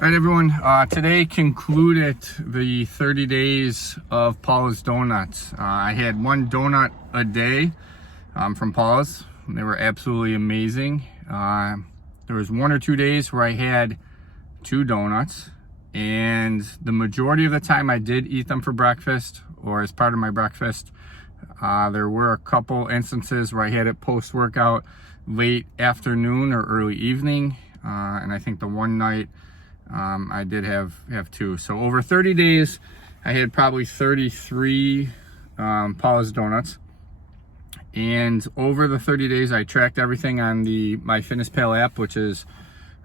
All right, everyone. Today concluded the 30 days of Paula's Donuts. I had one donut a day from Paula's. They were absolutely amazing. There was 1 or 2 days where I had 2 donuts, and the majority of the time I did eat them for breakfast or as part of my breakfast. There were a couple instances where I had it post-workout, late afternoon or early evening, and I think the one night I did have 2. So over 30 days, I had probably 33 Paula's Donuts. And over the 30 days, I tracked everything on the MyFitnessPal app, which is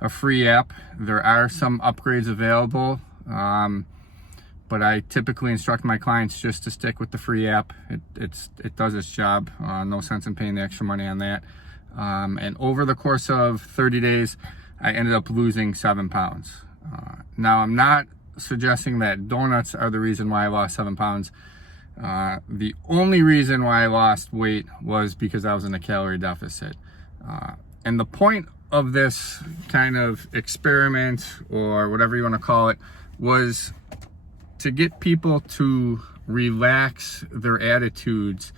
a free app. There are some upgrades available, but I typically instruct my clients just to stick with the free app. It does its job. No sense in paying the extra money on that. And over the course of 30 days, I ended up losing 7 pounds. Now, I'm not suggesting that donuts are the reason why I lost 7 pounds. The only reason why I lost weight was because I was in a calorie deficit. And the point of this kind of experiment, or whatever you want to call it, was to get people to relax their attitudes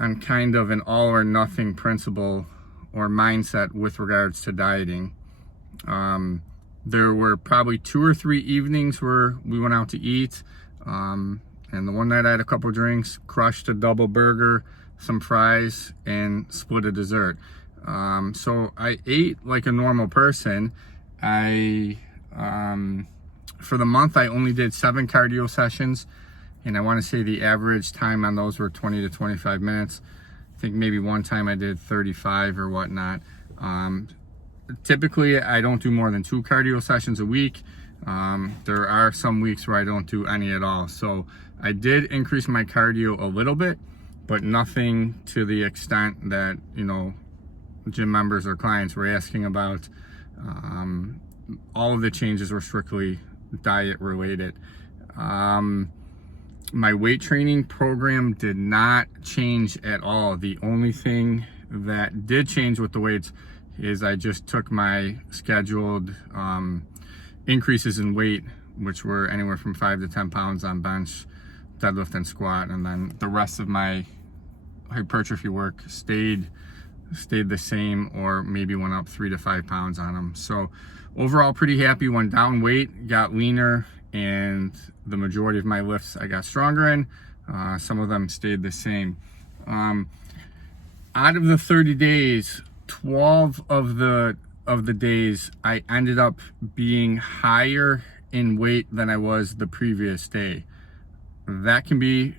on kind of an all or nothing principle or mindset with regards to dieting. There were probably 2 or 3 evenings where we went out to eat, and the one night I had a couple drinks, crushed a double burger, some fries, and split a dessert. So I ate like a normal person. For the month, I only did 7 cardio sessions, and I want to say the average time on those were 20 to 25 minutes. I think maybe one time I did 35 or whatnot. Typically, I don't do more than 2 cardio sessions a week. There are some weeks where I don't do any at all. So I did increase my cardio a little bit, but nothing to the extent that, gym members or clients were asking about. All of the changes were strictly diet related. My weight training program did not change at all. The only thing that did change with the weights is I just took my scheduled increases in weight, which were anywhere from 5 to 10 pounds on bench, deadlift, and squat, and then the rest of my hypertrophy work stayed the same, or maybe went up 3 to 5 pounds on them. So overall, pretty happy. Went down weight, got leaner, and the majority of my lifts I got stronger in. Some of them stayed the same. Out of the 30 days, 12 of the days I ended up being higher in weight than I was the previous day. That can be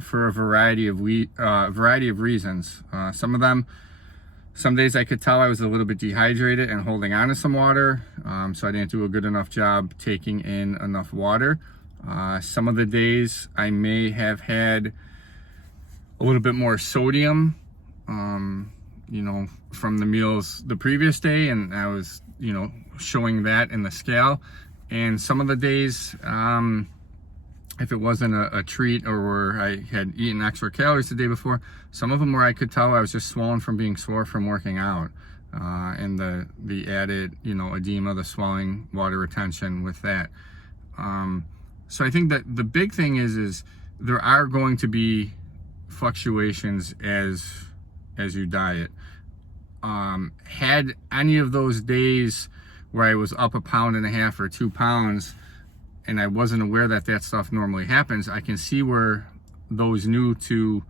for a variety of reasons. Some days I could tell I was a little bit dehydrated and holding on to some water, so I didn't do a good enough job taking in enough water. Some of the days I may have had a little bit more sodium, from the meals the previous day, and I was, showing that in the scale. And some of the days, if it wasn't a treat or where I had eaten extra calories the day before, some of them where I could tell I was just swollen from being sore from working out, and the added, edema, the swelling, water retention with that. So I think that the big thing is there are going to be fluctuations as you diet. Had any of those days where I was up 1.5 pounds or 2 pounds and I wasn't aware that stuff normally happens, I can see where those new to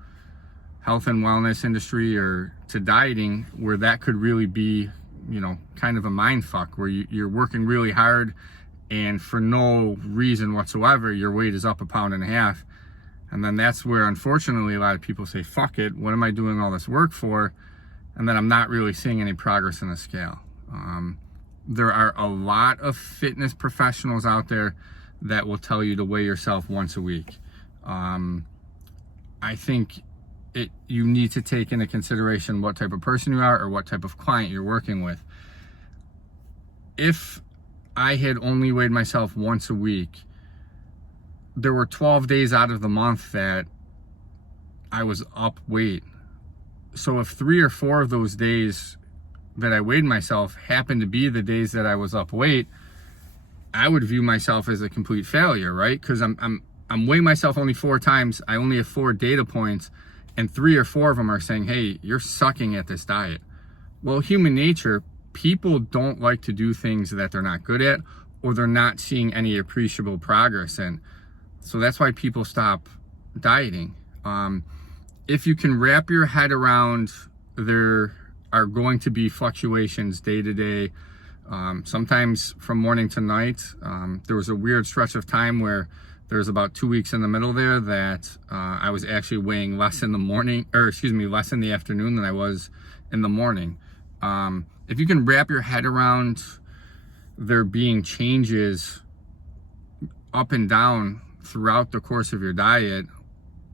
health and wellness industry or to dieting, where that could really be, kind of a mind fuck, where you're working really hard and for no reason whatsoever, your weight is up 1.5 pounds. And then that's where, unfortunately, a lot of people say, fuck it, what am I doing all this work for? And then I'm not really seeing any progress in the scale. There are a lot of fitness professionals out there that will tell you to weigh yourself once a week. I think you need to take into consideration what type of person you are or what type of client you're working with. If I had only weighed myself once a week, there were 12 days out of the month that I was up weight. So if 3 or 4 of those days that I weighed myself happened to be the days that I was up weight, I would view myself as a complete failure, right? Because I'm weighing myself only 4 times. I only have 4 data points, and 3 or 4 of them are saying, hey, you're sucking at this diet. Well, human nature, people don't like to do things that they're not good at or they're not seeing any appreciable progress in. So that's why people stop dieting. If you can wrap your head around, there are going to be fluctuations day to day, sometimes from morning to night. There was a weird stretch of time where there was about 2 weeks in the middle there that I was actually weighing less in the morning, or excuse me, less in the afternoon than I was in the morning. If you can wrap your head around there being changes up and down throughout the course of your diet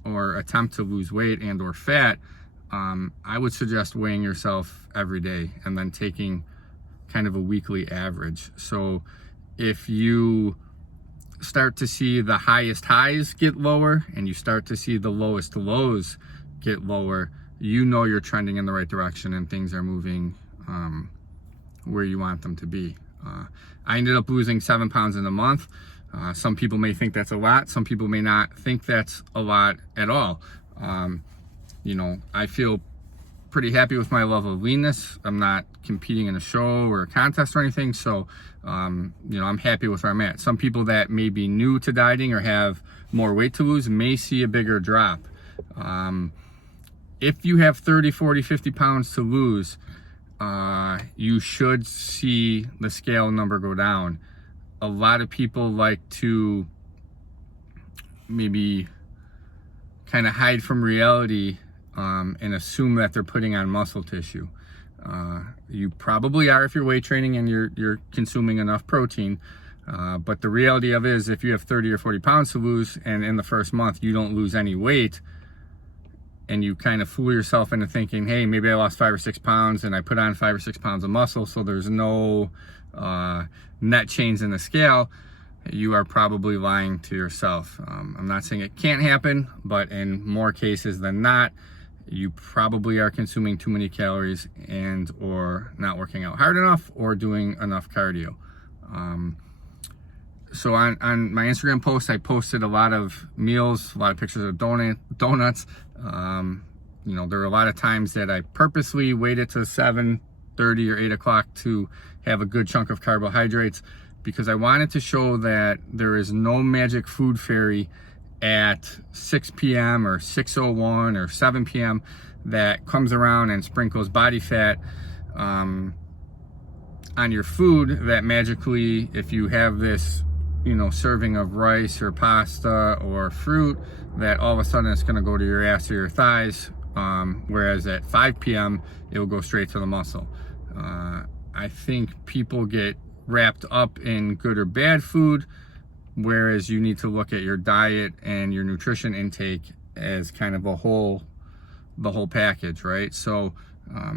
or attempt to lose weight and or fat, I would suggest weighing yourself every day and then taking kind of a weekly average. So if you start to see the highest highs get lower and you start to see the lowest lows get lower, you know you're trending in the right direction and things are moving where you want them to be. I ended up losing 7 pounds in a month. Some people may think that's a lot. Some people may not think that's a lot at all. You know, I feel pretty happy with my level of leanness. I'm not competing in a show or a contest or anything. So, you know, I'm happy with where I'm at. Some people that may be new to dieting or have more weight to lose may see a bigger drop. If you have 30, 40, 50 pounds to lose, you should see the scale number go down. A lot of people like to maybe kind of hide from reality and assume that they're putting on muscle tissue. You probably are if you're weight training and you're consuming enough protein. But the reality of it is if you have 30 or 40 pounds to lose and in the first month you don't lose any weight, and you kind of fool yourself into thinking, hey, maybe I lost 5 or 6 pounds and I put on 5 or 6 pounds of muscle, so there's no net change in the scale, you are probably lying to yourself. I'm not saying it can't happen, but in more cases than not, you probably are consuming too many calories and or not working out hard enough or doing enough cardio. So on my Instagram post, I posted a lot of meals, a lot of pictures of donuts. You know, there were a lot of times that I purposely waited to 7:30 or 8 o'clock to have a good chunk of carbohydrates because I wanted to show that there is no magic food fairy at 6 p.m. or 6:01 or 7 p.m. that comes around and sprinkles body fat on your food that magically, if you have this, you know, serving of rice or pasta or fruit, that all of a sudden it's going to go to your ass or your thighs, whereas at 5 p.m. it will go straight to the muscle. I think people get wrapped up in good or bad food, whereas you need to look at your diet and your nutrition intake as kind of the whole package, right? So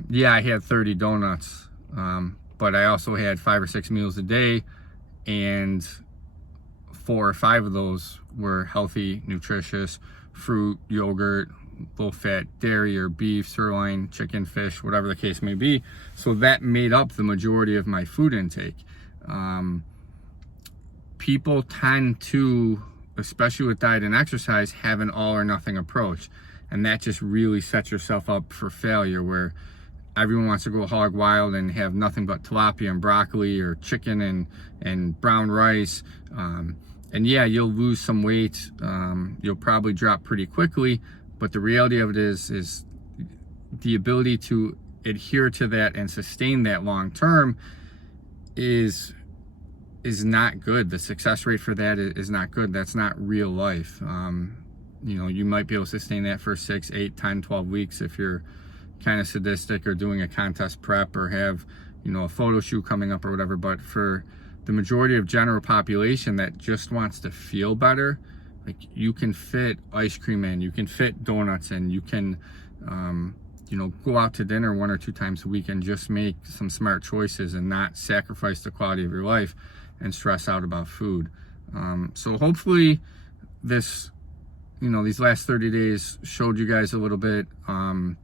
yeah, I had 30 donuts, but I also had 5 or 6 meals a day, and 4 or 5 of those were healthy, nutritious fruit, yogurt, low fat dairy or beef, sirloin, chicken, fish, whatever the case may be. So that made up the majority of my food intake. People tend to, especially with diet and exercise, have an all or nothing approach. And that just really sets yourself up for failure, where everyone wants to go hog wild and have nothing but tilapia and broccoli or chicken and brown rice. And yeah, you'll lose some weight. You'll probably drop pretty quickly, but the reality of it is the ability to adhere to that and sustain that long term is not good. The success rate for that is not good. That's not real life. You know, you might be able to sustain that for 6, 8, 10, 12 weeks if you're kind of sadistic or doing a contest prep or have, you know, a photo shoot coming up or whatever. But for the majority of general population that just wants to feel better, like, you can fit ice cream in, you can fit donuts in, you can, you know, go out to dinner 1 or 2 times a week and just make some smart choices and not sacrifice the quality of your life and stress out about food. So hopefully this, you know, these last 30 days showed you guys a little bit from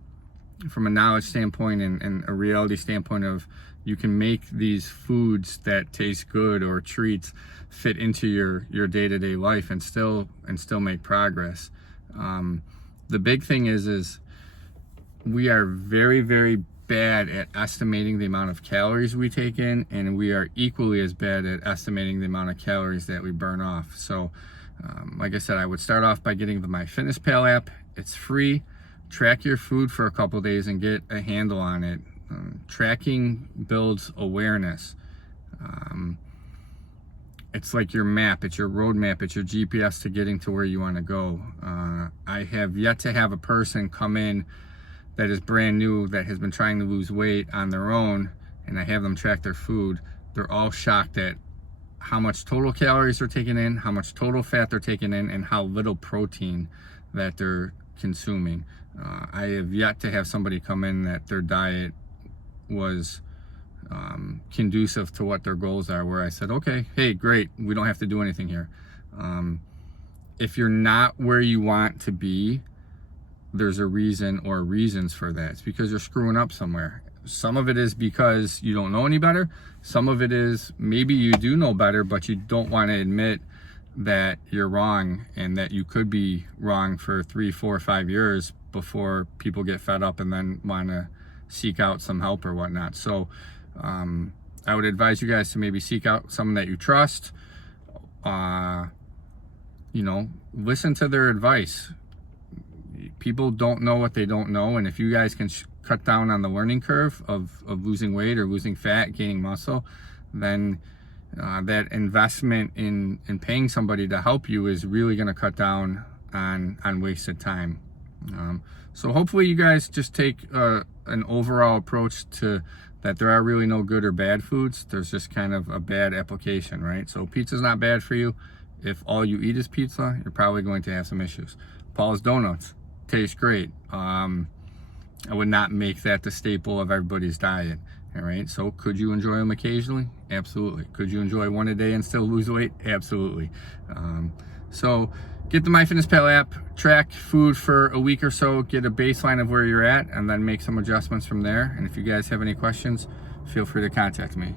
a knowledge standpoint and a reality standpoint of, you can make these foods that taste good or treats fit into your day-to-day life and still make progress. The big thing is we are very, very bad at estimating the amount of calories we take in, and we are equally as bad at estimating the amount of calories that we burn off. So like I said, I would start off by getting the MyFitnessPal app. It's free. Track your food for a couple days and get a handle on it. Tracking builds awareness. It's like your map, it's your roadmap, it's your GPS to getting to where you want to go. I have yet to have a person come in that is brand new, that has been trying to lose weight on their own, and I have them track their food. They're all shocked at how much total calories they're taking in, how much total fat they're taking in, and how little protein that they're consuming. I have yet to have somebody come in that their diet was conducive to what their goals are, where I said, okay, hey, great, we don't have to do anything here. If you're not where you want to be, there's a reason or reasons for that. It's because you're screwing up somewhere. Some of it is because you don't know any better. Some of it is maybe you do know better, but you don't want to admit that you're wrong and that you could be wrong for 3, 4, 5 years before people get fed up and then want to seek out some help or whatnot. So I would advise you guys to maybe seek out someone that you trust. Listen to their advice. People don't know what they don't know, and if you guys can cut down on the learning curve of losing weight or losing fat, gaining muscle, then that investment in paying somebody to help you is really going to cut down on wasted time. So hopefully you guys just take an overall approach to that there are really no good or bad foods. There's just kind of a bad application, right? So pizza's not bad for you. If all you eat is pizza, you're probably going to have some issues. Paula's Donuts taste great. I would not make that the staple of everybody's diet. All right, so could you enjoy them occasionally? Absolutely. Could you enjoy one a day and still lose weight? Absolutely. So get the MyFitnessPal app, track food for a week or so, get a baseline of where you're at, and then make some adjustments from there. And if you guys have any questions, feel free to contact me.